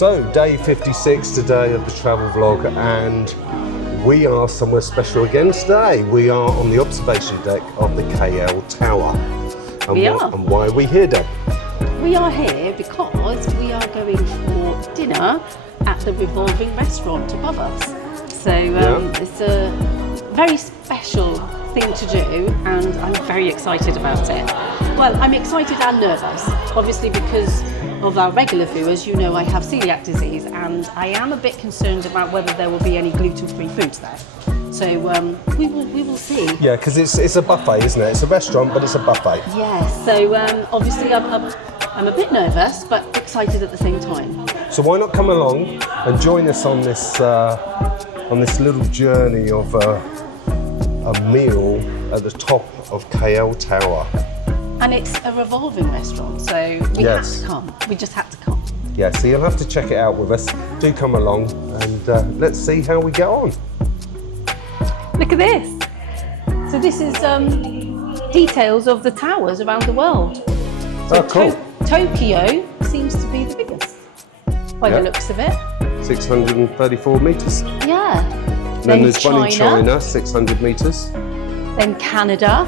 So, day 56 today of the travel vlog, and we are somewhere special again today. We are on the observation deck of the KL Tower. And and why are we here, Deb? We are here because we are going for dinner at the Revolving Restaurant above us. So it's a very special thing to do, and I'm very excited about it. Well, I'm excited and nervous, obviously because of our regular viewers. You know I have celiac disease, and I am a bit concerned about whether there will be any gluten-free foods there. So we will see. Yeah, because it's a buffet, isn't it? It's a restaurant, but it's a buffet. Yes. So obviously I'm a bit nervous, but excited at the same time. So why not come along and join us on this little journey of a meal at the top of KL Tower. And it's a revolving restaurant, so we had to come. We just had to come. Yeah, so you'll have to check it out with us. Do come along, and let's see how we get on. Look at this. So this is details of the towers around the world. So cool. Tokyo seems to be the biggest, by the looks of it. 634 metres. Yeah. And then there's one in China, 600 metres. Then Canada.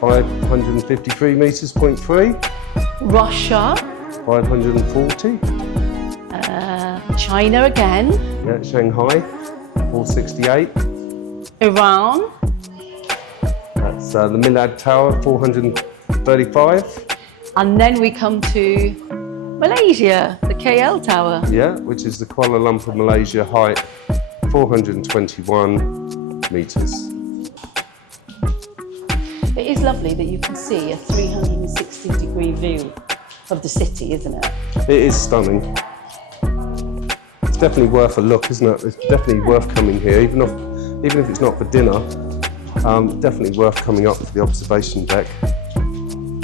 553 metres, 0.3. Russia. 540. China again. Yeah, Shanghai, 468. Iran. That's the Milad Tower, 435. And then we come to Malaysia, the KL Tower. Yeah, which is the Kuala Lumpur, Malaysia height, 421 metres. It is lovely that you can see a 360-degree view of the city, isn't it? It is stunning. It's definitely worth a look, isn't it? It's definitely worth coming here, even if it's not for dinner. Definitely worth coming up to the observation deck.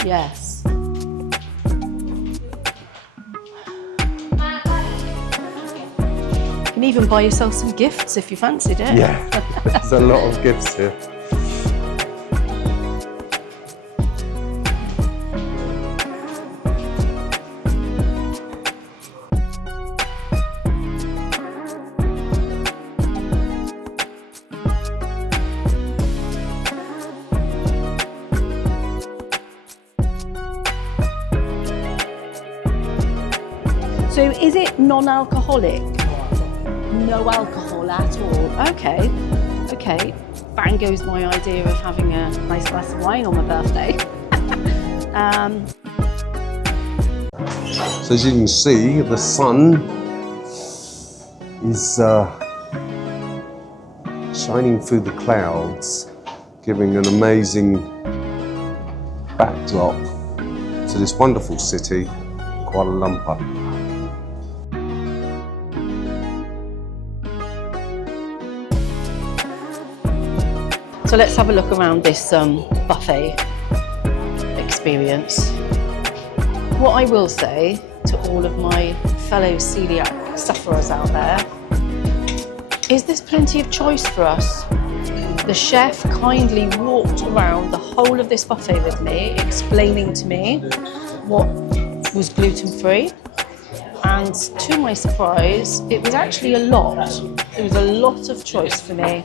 Yes. You can even buy yourself some gifts if you fancied it. Yeah, there's a lot of gifts here. So is it non-alcoholic? No alcohol at all. Okay. Bang goes my idea of having a nice glass of wine on my birthday. So as you can see, the sun is shining through the clouds, giving an amazing backdrop to this wonderful city, Kuala Lumpur. So let's have a look around this buffet experience. What I will say to all of my fellow celiac sufferers out there is there's plenty of choice for us. The chef kindly walked around the whole of this buffet with me, explaining to me what was gluten-free. And to my surprise, it was actually a lot. There was a lot of choice for me.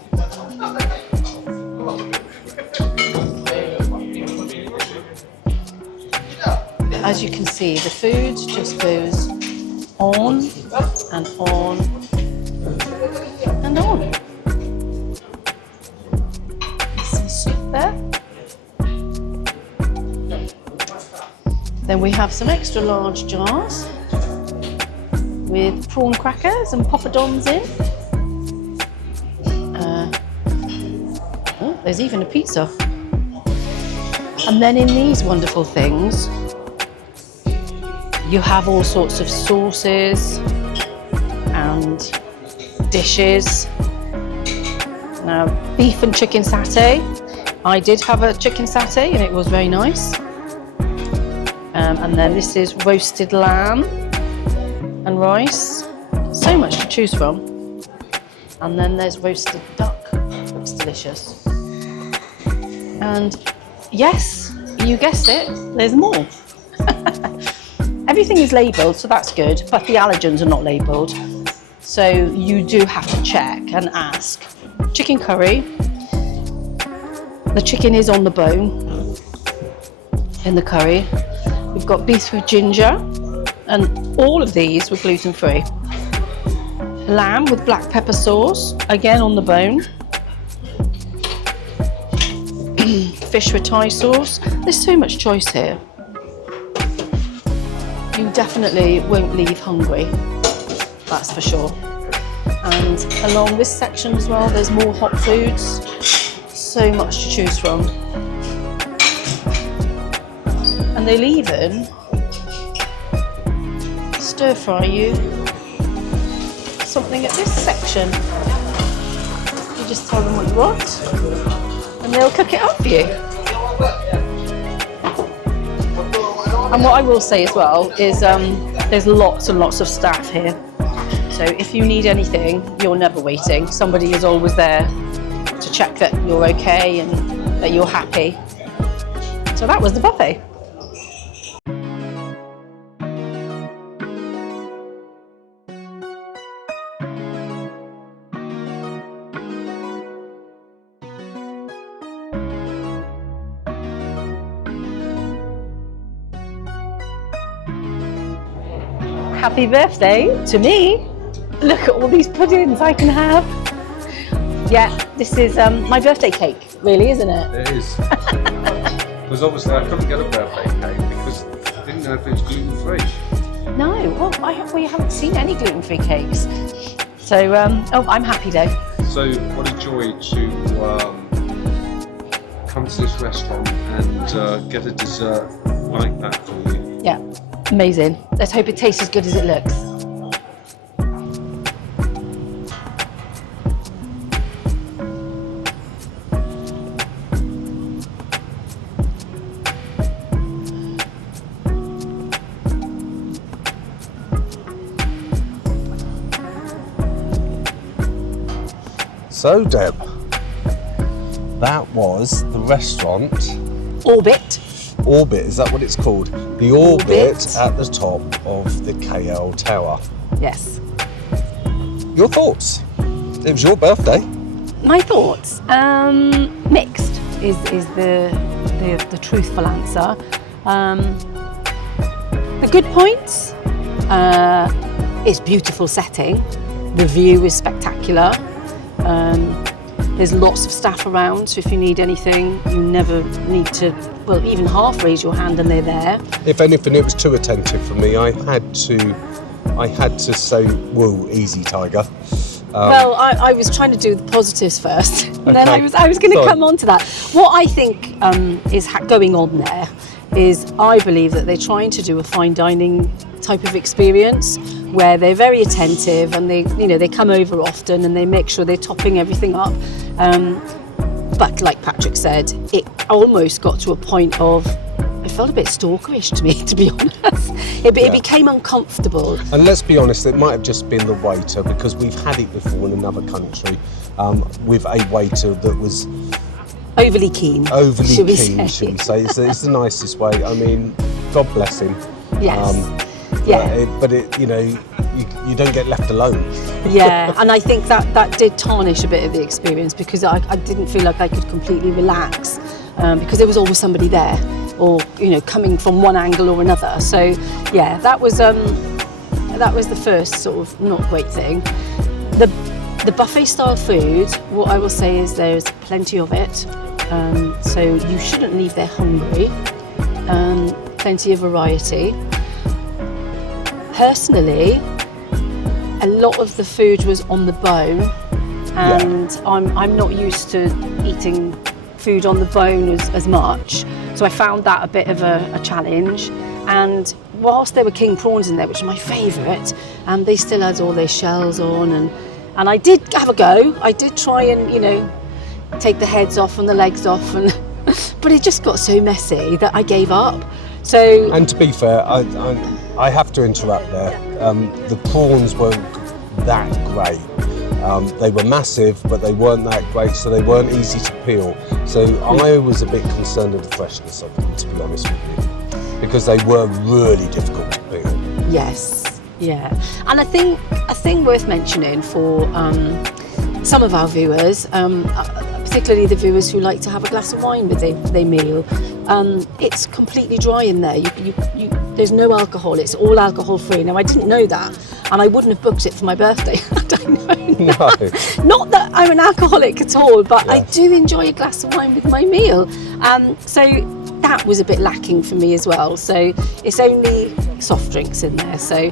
As you can see, the food just goes on and on and on. Some soup there. Then we have some extra large jars with prawn crackers and poppadoms in. Oh, there's even a pizza. And then in these wonderful things, you have all sorts of sauces and dishes. Now, beef and chicken satay. I did have a chicken satay and it was very nice. And then this is roasted lamb and rice. So much to choose from. And then there's roasted duck. Looks delicious. And yes, you guessed it, there's more. everything is labelled, so that's good, but the allergens are not labelled. So you do have to check and ask. Chicken curry. The chicken is on the bone in the curry. We've got beef with ginger, and all of these were gluten-free. Lamb with black pepper sauce, again on the bone. Fish with Thai sauce. There's so much choice here. You definitely won't leave hungry, that's for sure. And along this section as well, there's more hot foods. So much to choose from. And they'll even stir fry you something at this section. You just tell them what you want and they'll cook it up for you. And what I will say as well is there's lots and lots of staff here. So if you need anything, you're never waiting. Somebody is always there to check that you're okay and that you're happy. So that was the buffet. Happy birthday to me. Look at all these puddings I can have. Yeah, this is my birthday cake, really, isn't it? It is. Because obviously I couldn't get a birthday cake because I didn't know if it was gluten-free. No, well, we haven't seen any gluten-free cakes. So, I'm happy though. So what a joy to come to this restaurant and get a dessert like that for you. Yeah, amazing. Let's hope it tastes as good as it looks. So Deb, that was the restaurant Orbit. Orbit, is that what it's called? The Orbit at the top of the KL Tower. Yes. Your thoughts? It was your birthday. My thoughts? Mixed is the truthful answer. The good points, it's beautiful setting. The view is spectacular. There's lots of staff around, so if you need anything, you never need to, well, even half raise your hand and they're there. If anything, it was too attentive for me. I had to say, whoa, easy, Tiger. Well, I was trying to do the positives first, and then I was going to come on to that. What I think is going on there is I believe that they're trying to do a fine dining type of experience where they're very attentive and they come over often and they make sure they're topping everything up. But like Patrick said, it almost got to a point of, it felt a bit stalkerish to me, to be honest. It became uncomfortable. And let's be honest, it might have just been the waiter, because we've had it before in another country with a waiter that was overly keen. Should we say? It's the nicest way. I mean, God bless him. Yes. But you don't get left alone. Yeah, and I think that did tarnish a bit of the experience, because I didn't feel like I could completely relax because there was always somebody there, or coming from one angle or another. So yeah, that was the first sort of not great thing. The buffet style food, what I will say is there's plenty of it, so you shouldn't leave there hungry. Plenty of variety. Personally, a lot of the food was on the bone, and I'm not used to eating food on the bone as much, so I found that a bit of a challenge. And whilst there were king prawns in there, which are my favourite, they still had all their shells on, and I did have a go. I did try and take the heads off and the legs off, but it just got so messy that I gave up. So, and to be fair, I have to interrupt there. The prawns weren't that great. They were massive, but they weren't that great, so they weren't easy to peel. So I was a bit concerned with the freshness of them, to be honest with you. because they were really difficult to peel. Yes, yeah. And I think a thing worth mentioning for some of our viewers, particularly the viewers who like to have a glass of wine with their meal, it's completely dry in there. There's no alcohol, it's all alcohol free. Now I didn't know that, and I wouldn't have booked it for my birthday had I known that. No. Not that I'm an alcoholic at all, but Yeah. I do enjoy a glass of wine with my meal. So that was a bit lacking for me as well. So it's only soft drinks in there. So,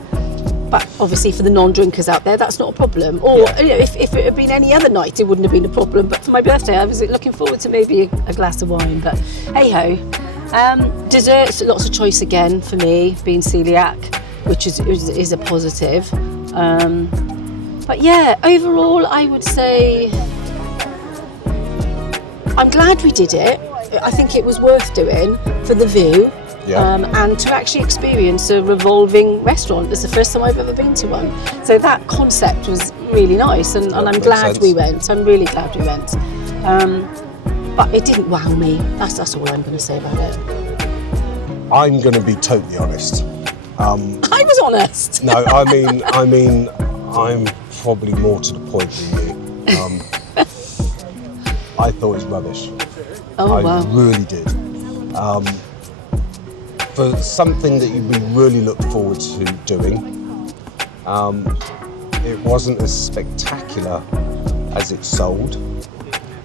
but obviously for the non-drinkers out there, that's not a problem. Or you know, if it had been any other night, it wouldn't have been a problem. But for my birthday, I was looking forward to maybe a glass of wine. But hey ho. Desserts, lots of choice again for me, being celiac, which is a positive. But yeah, overall, I would say I'm glad we did it. I think it was worth doing for the view. Yeah. And to actually experience a revolving restaurant. It's the first time I've ever been to one. So that concept was really nice, and I'm glad we went. I'm really glad we went. But it didn't wow me. That's all I'm going to say about it. I'm going to be totally honest. I was honest. No, I mean, I'm probably more to the point than you. I thought it was rubbish. Oh, I wow. really did. For something that we really looked forward to doing, it wasn't as spectacular as it sold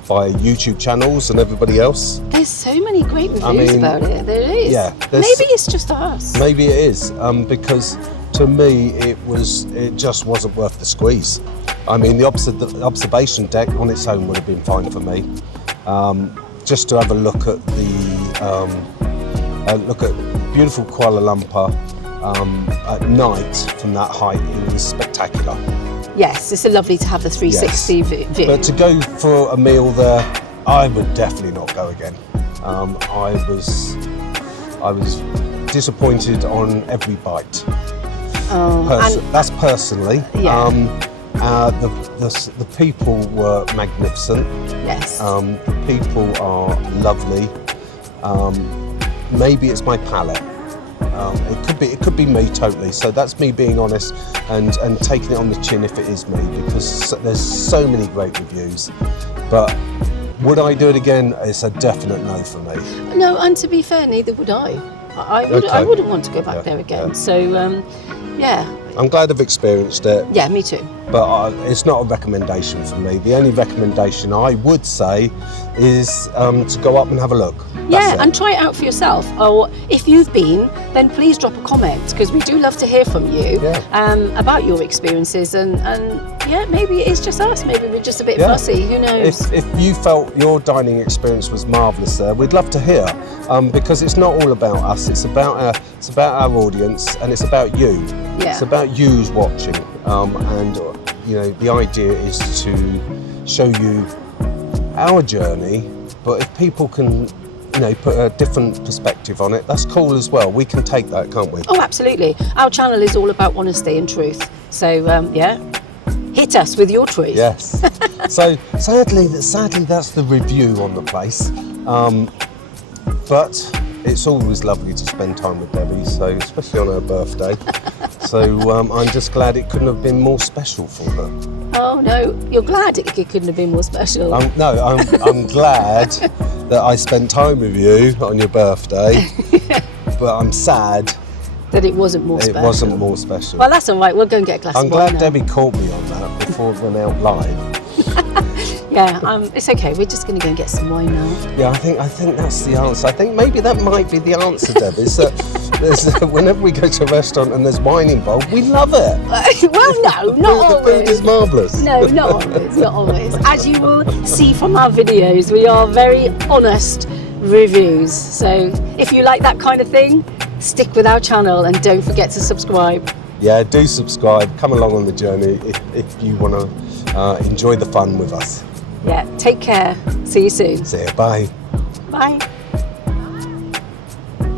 by YouTube channels and everybody else. There's so many great reviews about it. There is. Yeah. Maybe it's just us. Maybe it is, because to me it just wasn't worth the squeeze. I mean, the observation deck on its own would have been fine for me. Just to have a look at beautiful Kuala Lumpur at night from that height, it was spectacular. Yes, it's lovely to have the 360 view. But to go for a meal there, I would definitely not go again. I was disappointed on every bite. That's personally. Yeah. The people were magnificent. Yes. The people are lovely. Maybe it's my palate. It could be me totally. So that's me being honest and taking it on the chin if it is me, because there's so many great reviews. But would I do it again? It's a definite no for me. No, and to be fair, neither would I. I wouldn't want to go back there again. Yeah. So yeah. I'm glad I've experienced it. Yeah, me too. But it's not a recommendation for me. The only recommendation I would say is to go up and have a look. Yeah, and try it out for yourself. Or if you've been, then please drop a comment, because we do love to hear from you about your experiences. And yeah, maybe it is just us. Maybe we're just a bit fussy. Who knows? If you felt your dining experience was marvellous there, we'd love to hear. Because it's not all about us. It's about our audience, and it's about you. Yeah. It's about you's watching. And you know, the idea is to show you our journey. But if people can, you know, put a different perspective on it, that's cool as well. We can take that, can't we? Oh, absolutely. Our channel is all about honesty and truth. So yeah, hit us with your truth. Yes. So sadly, that's the review on the place. But it's always lovely to spend time with Debbie, so especially on her birthday. So I'm just glad it couldn't have been more special for her. Oh no, you're glad it couldn't have been more special. I'm glad that I spent time with you on your birthday, but I'm sad that it wasn't more special. It wasn't more special. Well, that's all right. We'll go and get a glass of wine. I'm glad now. Debbie caught me on that before it went out live. Yeah, it's okay. We're just going to go and get some wine now. Yeah, I think that's the answer. I think maybe that might be the answer, Debbie. Is that whenever we go to a restaurant and there's wine involved, we love it. Well, no, not always. The food is marvellous. No, not always, not always. As you will see from our videos, we are very honest reviews. So if you like that kind of thing, stick with our channel and don't forget to subscribe. Yeah, do subscribe. Come along on the journey if you want to enjoy the fun with us. Yeah, take care. See you soon. See you. Bye. Bye.